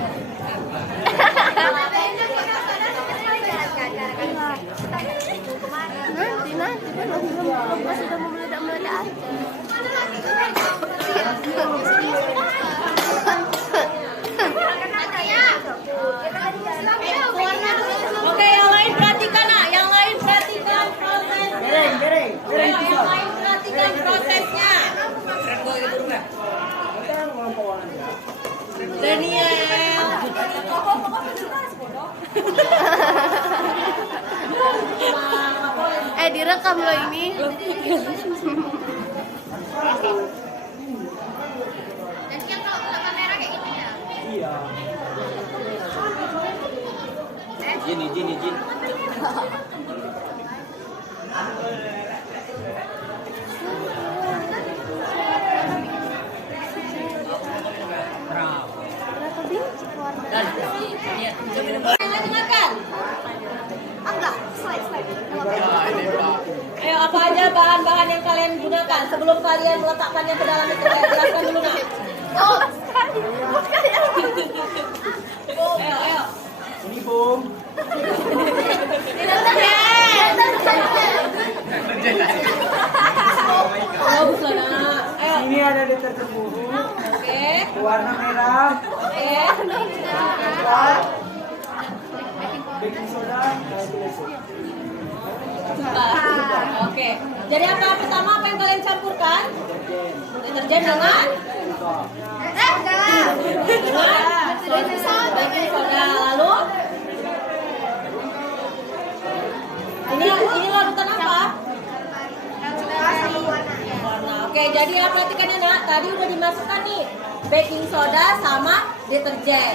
Nanti pas sudah mau meledak-meledak Oke, yang lain perhatikan, Nak. Yang lain perhatikan. direkam loh ini. Jadi yang kalau buka kamera kayak gitu ya? Iya. Jin. Dengarkan. Enggak, slide. Ayo, apa aja bahan-bahan yang kalian gunakan sebelum kalian meletakkannya ke dalam itu? Jelaskan dulu nak. Oh, bukan ya. Ayo. Ini bom. Oh, bukan nak. Ayo. Ini ada deterjen bubuk, Oke. warna merah, Oke. coklat, baking soda, dan gula. Oke. Jadi apa pertama apa yang kalian campurkan? Deterjen dengan baking soda. Lalu ini larutan apa? Warna. Oke, jadi ya perhatikan ya nak. Tadi udah dimasukkan nih baking soda sama deterjen.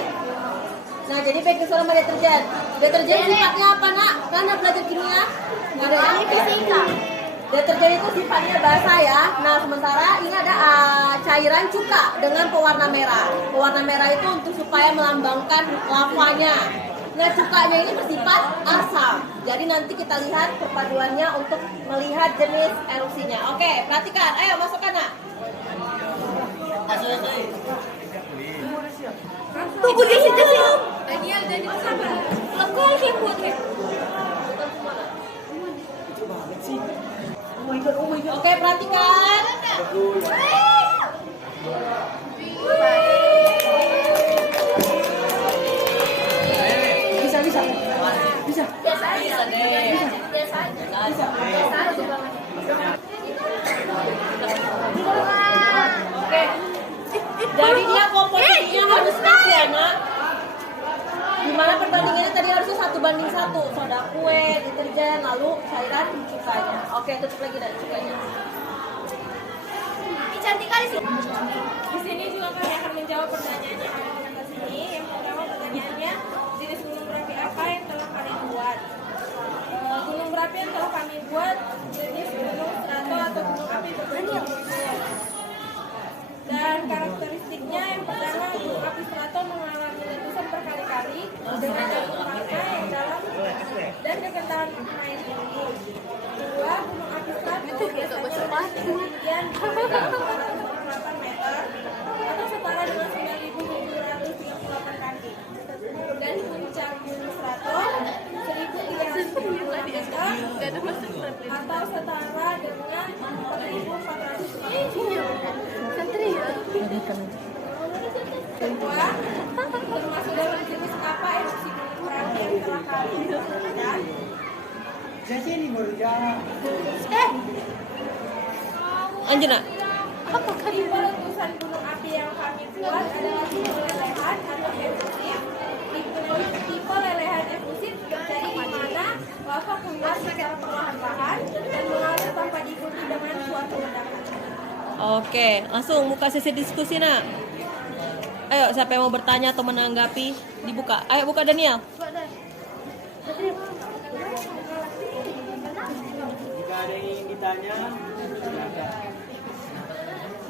Nah, jadi baking soda sama deterjen. Deterjen sifatnya apa nak? Kan ada belajar kimia? Nggak ada yang fisika. Deterjen itu sifatnya basah ya. Nah, sementara ini ada cairan cuka dengan pewarna merah. Pewarna merah itu untuk supaya melambangkan lavanya. Nah, cukanya ini bersifat asam. Jadi nanti kita lihat perpaduannya untuk melihat jenis erupsinya. Oke, perhatikan. Ayo masukkan nak. Tunggu di situ sih. Daniel dan sabar. Lekol sih putri. Oke, perhatikan. Oke. Jadi dia komposisinya harus pas ya, nak. Dimana perbandingannya tadi harusnya 1:1, soda kue, deterjen, lalu cairan cukanya. Oke, tutup lagi dan cukanya. Ini cantik kali sih. Di sini juga kami akan menjawab pertanyaan yang ada di atas ini. Yang pertama pertanyaannya, jenis gunung berapi apa yang telah kalian buat? Gunung berapi yang telah kami buat jenis gunung strato atau gunung api berbentuk bulat. Dan karakteristiknya yang pertama, gunung api strato mengalami letusan berkali-kali dengan dapur magma yang dalam dan kekentalan magma yang tinggi. Kedua, gunung api strato biasanya ketinggian 8 meter atau setara dengan 9.738 kaki. Dan puncak gunung strato 1.300 meter atau setara dengan 4.400 kaki. Kedua, termasuk dalam jenis apa erupsi gunung berapi yang telah kalian lakukan? Jadi ini berjalan. Anjena. Tipe letusan gunung api yang kami buat adalah tipe lelehan atau efusif. Tipe lelehan efusif terjadi di mana lava keluar secara perlahan-lahan dan mengalir tanpa diikuti dengan suatu ledakan. Oke, langsung buka sesi diskusi nak. Ayo, siapa yang mau bertanya atau menanggapi? Dibuka. Ayo buka Daniel. Jika ada yang ingin ditanya, silakan.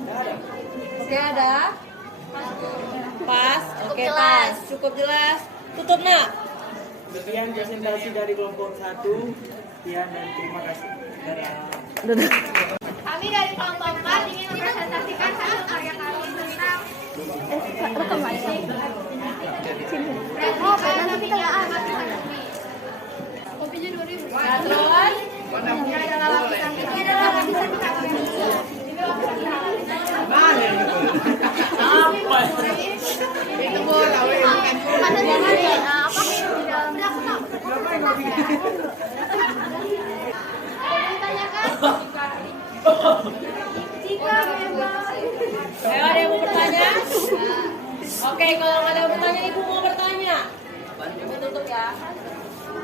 Tidak ada. Oke, ada. Pas. Oke, jelas. pas. Cukup jelas. Tutup nak. Sekian presentasi dari kelompok 1. Sekian dan terima kasih. Dadah. Kami dari kelompok 4 ingin mempresentasikan hasil karya kami tentang kopinya 2000. Nah, terus. Ini adalah lapisan Ayo, ada yang mau bertanya? Oke, kalau nggak ada yang bertanya, ibu mau bertanya. Ibu tutup ya.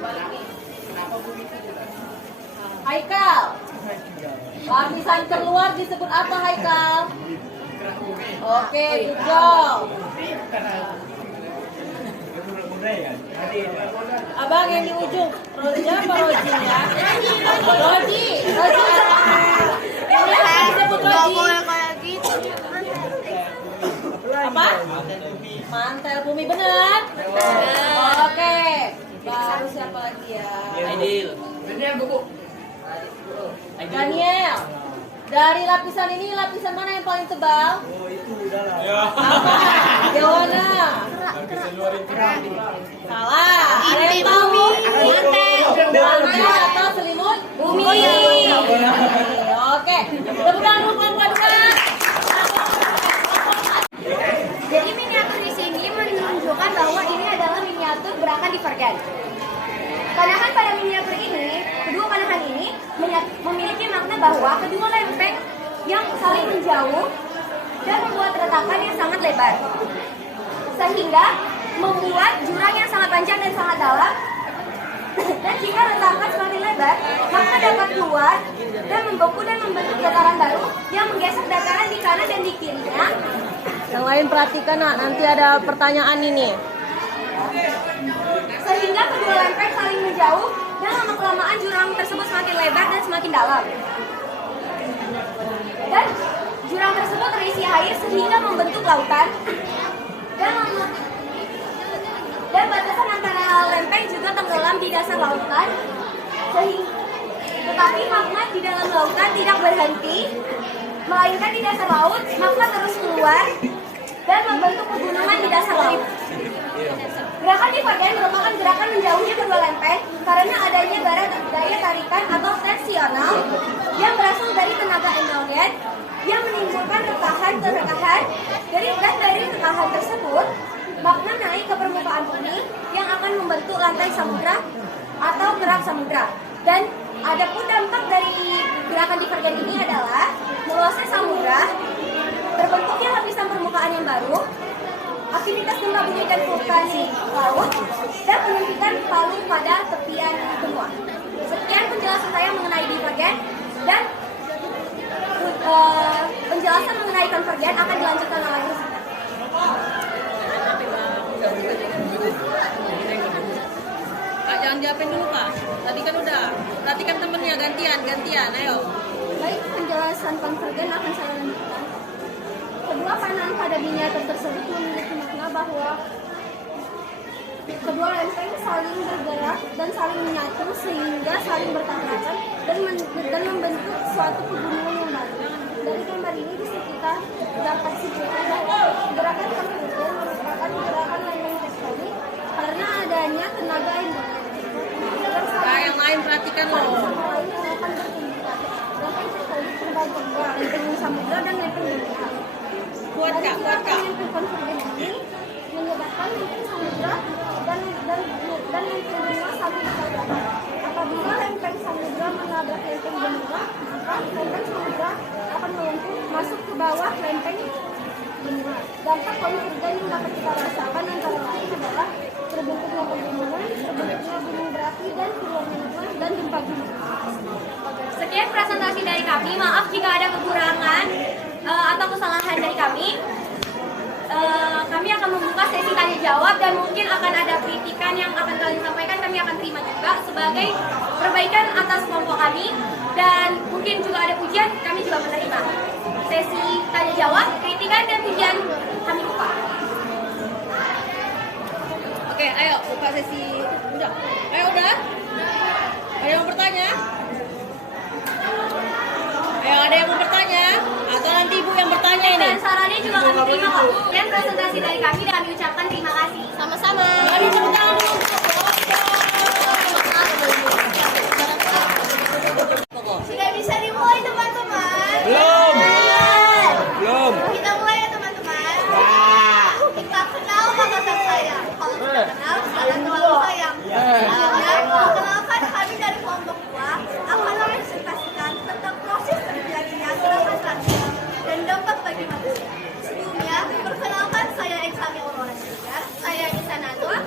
Balik nih. Haikal. Lapisan terluar disebut apa, Haikal? Oke, good job. Abang yang di ujung. Roja apa Rojin ya? Roji. Ini disebut Roji. Apa? Mantel bumi, benar? Oke. Baru siapa lagi ya? Daniel. Dari lapisan ini, lapisan mana yang paling tebal? Oh, itu udahlah. Apa? Yang mana? Salah. Ada yang tahu? Mantel atau selimut? Bumi. Oke. Tepuk tangan dulu kawan-kawan. Jadi miniatur di sini menunjukkan bahwa ini adalah miniatur gerakan divergen. Panahan pada miniatur ini, kedua panahan ini memiliki makna bahwa kedua lempeng yang saling menjauh dan membuat retakan yang sangat lebar, sehingga membuat jurang yang sangat panjang dan sangat dalam. Dan jika retakan semakin lebar, maka dapat keluar dan membeku dan membentuk dataran baru yang menggeser dataran di kanan dan di kirinya. Yang lain perhatikan, nak. Nanti ada pertanyaan ini. Sehingga kedua lempeng saling menjauh dan lama-kelamaan jurang tersebut semakin lebar dan semakin dalam. Dan jurang tersebut terisi air sehingga membentuk lautan. Dan batasan antara lempeng juga tenggelam di dasar lautan. Tetapi magma di dalam lautan tidak berhenti, melainkan di dasar laut magma terus keluar dan membentuk pegunungan di dasar laut. Gerakan divergen merupakan gerakan menjauhnya kedua lempeng karena adanya daya tarikan atau tensional yang berasal dari tenaga endogenen yang menimbulkan retakan dari retakan tersebut magma naik ke permukaan bumi yang akan membentuk lantai samudra atau kerak samudra. Dan adapun dampak dari gerakan divergen ini adalah meluasnya samudra, terbentuknya lapisan permukaan yang baru, aktivitas gempa bumi dan vulkanik laut, dan penyempitan palu pada tepian benua. Sekian penjelasan saya mengenai divergen, dan penjelasan mengenai konvergen akan dilanjutkan oleh Rusita. Kak, jangan jawabin dulu, Kak. Tadi kan udah. Perhatikan temennya, gantian. Ayo. Baik, penjelasan konvergen akan saya lanjutkan. Kedua panahan pada miniatur tersebut memiliki makna bahwa kedua lempeng saling bergerak dan saling menyatu sehingga saling bertabrakan dan membentuk suatu pegunungan yang baru. Dari gambar ini bisa kita dapat simpulkan bahwa gerakan konvergen merupakan gerakan lempeng tektonik karena adanya tenaga endogenen. Kak, yang lain perhatikan loh. Lempeng tektonik terbagi dua, lempeng samudra dan lempeng benua. Kuat, Kak. Lempeng konvergen ini menyebabkan lempeng samudra dan lempeng benua saling bertabrakan. Apabila lempeng samudra menabrak lempeng benua, maka lempeng samudra akan melengkung masuk ke bawah lempeng benua. Dampak konvergen yang dapat kita rasakan antara lain adalah terbentuknya pegunungan, terbentuknya gunung berapi dan keluarnya magma dan gempa bumi. Sekian presentasi dari kami. Maaf jika ada kekurangan atau kesalahan dari kami. Kami akan membuka sesi tanya jawab dan mungkin akan ada kritikan yang akan kalian sampaikan, kami akan terima juga sebagai perbaikan atas kelompok kami, dan mungkin juga ada pujian, kami juga menerima. Sesi tanya jawab, kritikan dan pujian kami buka. Oke, ayo buka sesi. Udah. Udah. Ada yang mau bertanya? Ayo, ada yang mau bertanya? Atau nanti ibu yang bertanya ini? Dan sarannya juga kami terima kok. Dan presentasi dari kami dan kami ucapkan terima kasih. Sama-sama. Mari tepuk tangan dulu. Sudah bisa dimulai teman-teman? Belum. Kita mulai ya teman-teman. Kita kenal maka tak sayang. Kalau sudah kenal, kalian terlalu sayang. Perkenalkan kami dari kelompok 2 akan merepresentasikan tentang proses terjadinya gerakan transfer dan dampak bagi manusia. Sebelumnya, perkenalkan saya Eksami Aurora Syariah. Saya Nisa Najwa.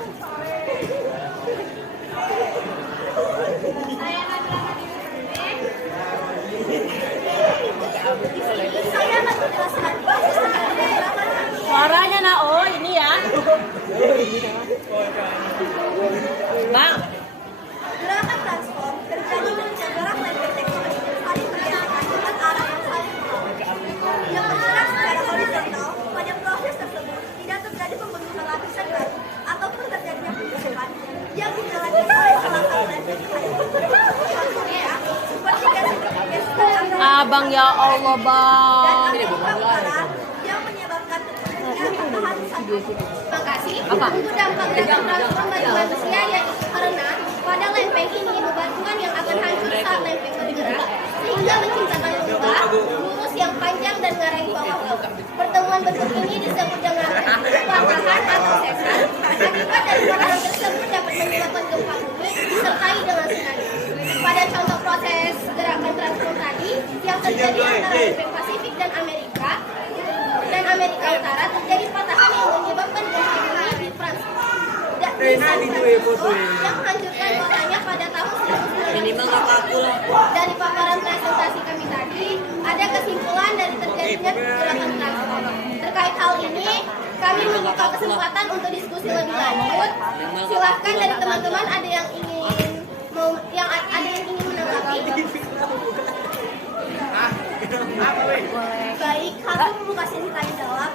Bang, ya Allah, Bang. Dan apakah yang menyebabkan patahan satu? Terima kasih. Apa? Untuk dampak gerakan transform bagi manusia yaitu karena pada lempeng ini bebatuan yang akan hancur saat lempeng bergerak sehingga menciptakan lubang lurus yang panjang dan ngarai bawah laut. Pertemuan bentuk ini disebut dengan patahan atau sesar. Akibat dari patahan tersebut dapat menyebabkan gempa bumi disertai dengan tsunami. Pada contoh proses gerakan transform tadi yang terjadi antara lempeng Pasifik dan Amerika Utara terjadi patahan yang menyebabkan gempa bumi di Frans. Yang menghancurkan kotanya pada tahun 1990. Dari paparan presentasi kami tadi, ada kesimpulan dari terjadinya gerakan transform. Terkait hal ini, kami membuka kesempatan untuk diskusi lebih lanjut. Silahkan dari teman-teman ada yang ingin menanggapi. Baik, kami membuka sesi tanya jawab.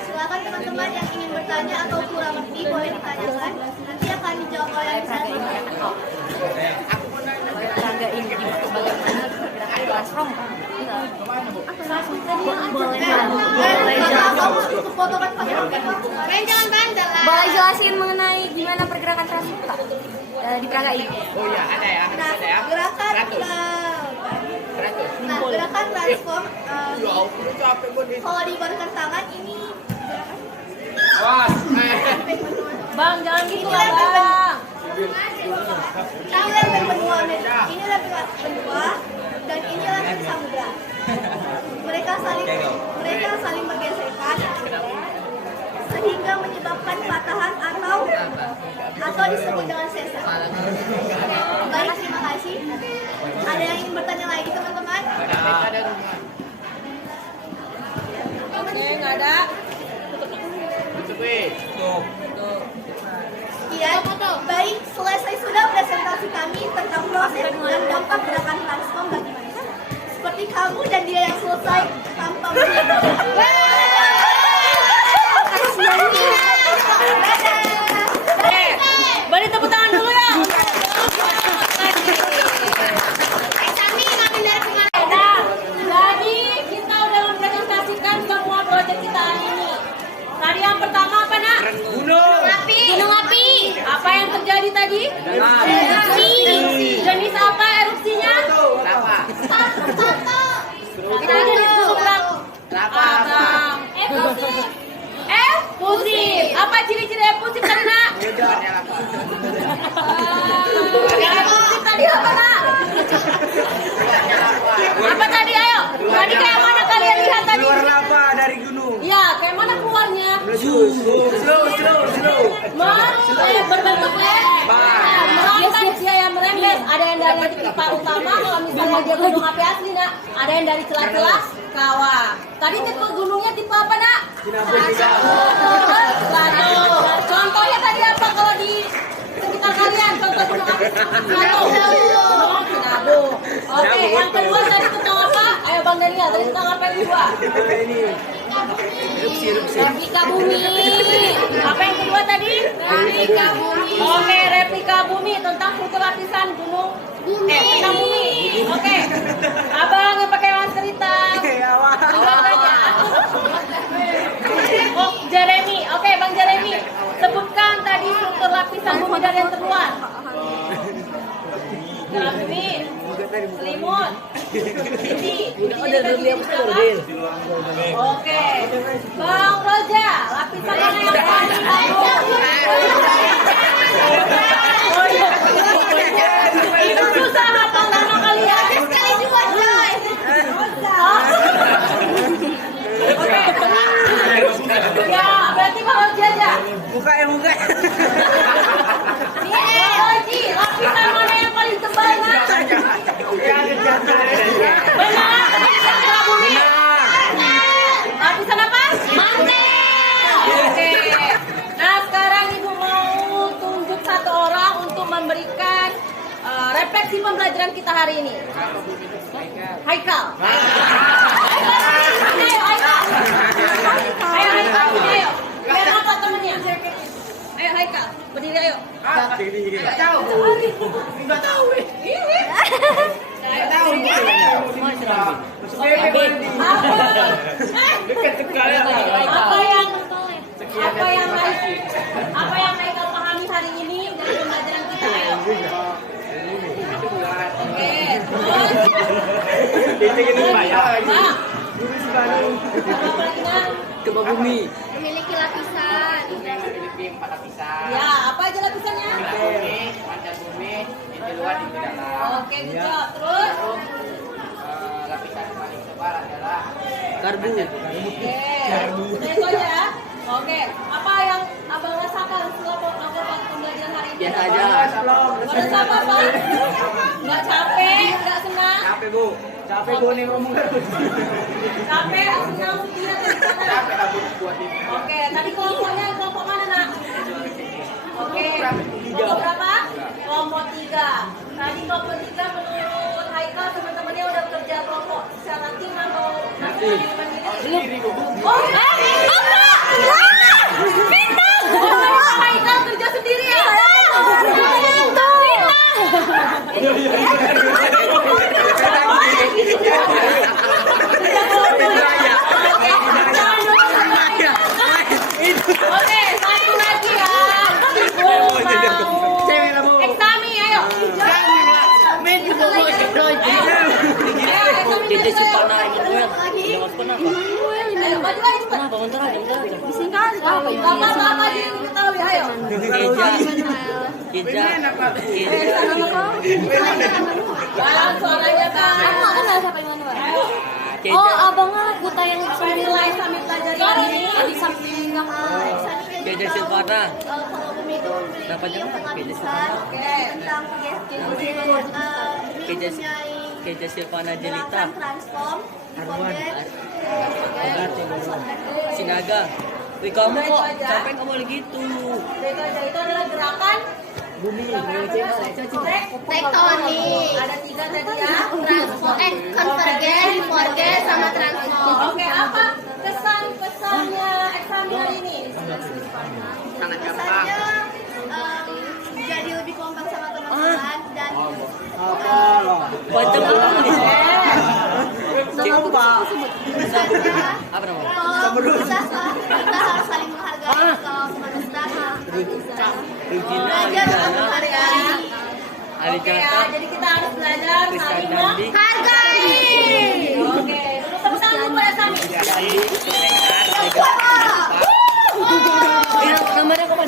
Silakan teman-teman yang ingin bertanya atau kurang lebih boleh ditanyakan. Nanti akan dijawab oleh saya. Olahraga ini bagaimana pergerakan transform? Boleh jelasin mengenai gimana pergerakan transform Kak? Di peraga ini? Gerakan transform kalau diibaratkan tangan ini Bang, jangan gitu lah, Bang. Ini lempeng benua ini lempeng benua dan ini lempeng samudra. Mereka saling bergesekan sehingga menyebabkan patahan atau disebut dengan sesar. Baik, terima kasih. Ada yang ingin bertanya lagi teman-teman? Oke, nggak ada. Iya, baik. Selesai sudah presentasi kami tentang proses dan dampak gerakan transform bagi manusia. Seperti kamu dan dia yang selesai tanpa Beri tepuk tangan dulu ya. Jadi kita udah mempresentasikan semua proyek kita hari ini. Tadi yang pertama apa nak? Gunung api. Apa yang terjadi tadi? Erupsi. Jenis apa erupsinya? Lava. Kita jenis gunung lava. Efusif. Apa ciri-ciri efusif tadi nak? Efusif tadi apa nak? Apa tadi ayo? Tadi kayak mana kalian lihat tadi? Keluar lava dari gunung. Ya, kayak mana keluarnya? Slow. Berbentuk merembet dia yang merembet. Ada yang dari pipa utama kalau misalnya dia gunung api asli nak. Ada yang dari celah-celah kawah. Tadi tipe gunungnya tipe apa nak? Contohnya tadi apa kalau di sekitar kalian? Contoh gunung api Sinabung. Oke, yang kedua tadi tentang apa? Ayo Bang Daniel, tadi tentang apa yang kedua? Replika bumi. Apa yang kedua tadi? Replika bumi. Oke, replika bumi tentang struktur lapisan gunung tentang bumi. Oke. Abang yang pakai masker hitam. Lihat aja. Oh, Jeremy. Oke, Bang Jeremy. Sebutkan tadi struktur lapisan bumi dari yang terluar. Bumi, selimut, sisi, Oke, Bang Roja, lapisan mana yang paling itu susah apa nama kalian? Sekali juga Joy. Oke, ya berarti Bang Roja aja. Buka. Roji, lapisan mana yang paling tebal nak? Benar, lapisan bumi. Lapisan apa? Mantel. Oke. Nah sekarang ibu mau tunjuk satu orang untuk memberikan refleksi pembelajaran kita hari ini. Haikal. Ayo Haikal. Ayo. Biar apa temennya? Ayo Haikal, berdiri ayo. Enggak tahu. Apa yang Michael pahami hari ini dari pembelajaran kita? Ayo. Oke, Gempa bumi. Memiliki lapisan. memiliki 4 lapisan. ya apa aja lapisannya? Mancat bumi, di luar di dalam. Oke, good job. Terus? Lapisan paling tebal adalah Karbu. Oke, udah itu aja ya. Oke, apa yang abang rasakan setelah melakukan pembelajaran hari ini? Biasa aja. Pada sama Bang? Nggak capek, nggak senang? Capek bu. Capek bu nih ngomong. Capek, senang, sedih, atau gimana? capek rambut buat ini. Oke, tadi kelompoknya kelompok mana nak? Oke, kelompok berapa? Kelompok 3. Tadi kelompok 3 menurut Haikal teman-temannya udah kerja kelompok secara tim atau mandiri? Oh, Haikal kerja sendiri ya? Oke, satu lagi ya. Eksami, ayo. Jadi si Pana gitu ya. Ayo, maju lagi cepat. Bentar aja. Disingkat. Apa diketahui, ayo. Bang, suaranya Bang. Ayo. Oh, abangnya buta yang Nilai sambil pelajari hari ini. di samping yang Keja Silvana. Kalau bumi itu memiliki Dapat jangan empat Keja lapisan Oke. tentang bumi mempunyai Keja Silvana Jelita. gerakan transform, forget, Sinaga. Wih kamu kok capek kamu lagi gitu. Itu adalah gerakan tektonik, ada 3 tadi ya. transform, konvergen, forget, sama transform. Oke, apa kesan pesannya eksami hari ini? Sangat gampang. Misalnya jadi lebih kompak sama teman-teman dan Baca misalnya apa namanya? kita harus saling menghargai kalau manusia belajar untuk menghargai. Oke ya, jadi kita harus belajar saling Hargai. Oke, tepuk tangan dulu pada Sami. Namanya kapan?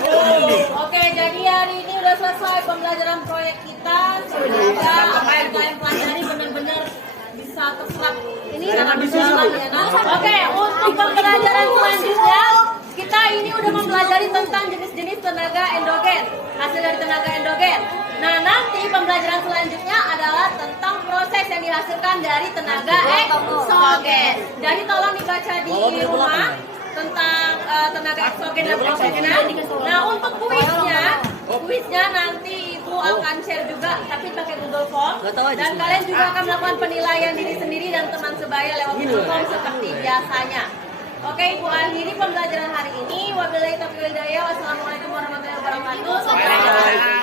Oke, jadi hari ini udah selesai pembelajaran proyek kita. Semoga apa yang kalian pelajari benar-benar bisa terserap. Ini sangat berjalan ya kan? Oke, untuk pembelajaran selanjutnya kita ini udah mempelajari tentang jenis-jenis tenaga endogen, hasil dari tenaga endogen. Nah, nanti pembelajaran selanjutnya adalah tentang proses yang dihasilkan dari tenaga eksogen. Jadi tolong dibaca di rumah tentang tenaga eksogen dan eksogenan. Nah, untuk kuisnya nanti Ibu akan share juga, tapi pakai Google Form. Dan kalian juga akan melakukan penilaian diri sendiri dan teman sebaya lewat Google Form seperti biasanya. Oke, Ibu akhiri pembelajaran hari ini. Wabillahi taufiq wal hidayah. Wassalamualaikum warahmatullahi wabarakatuh.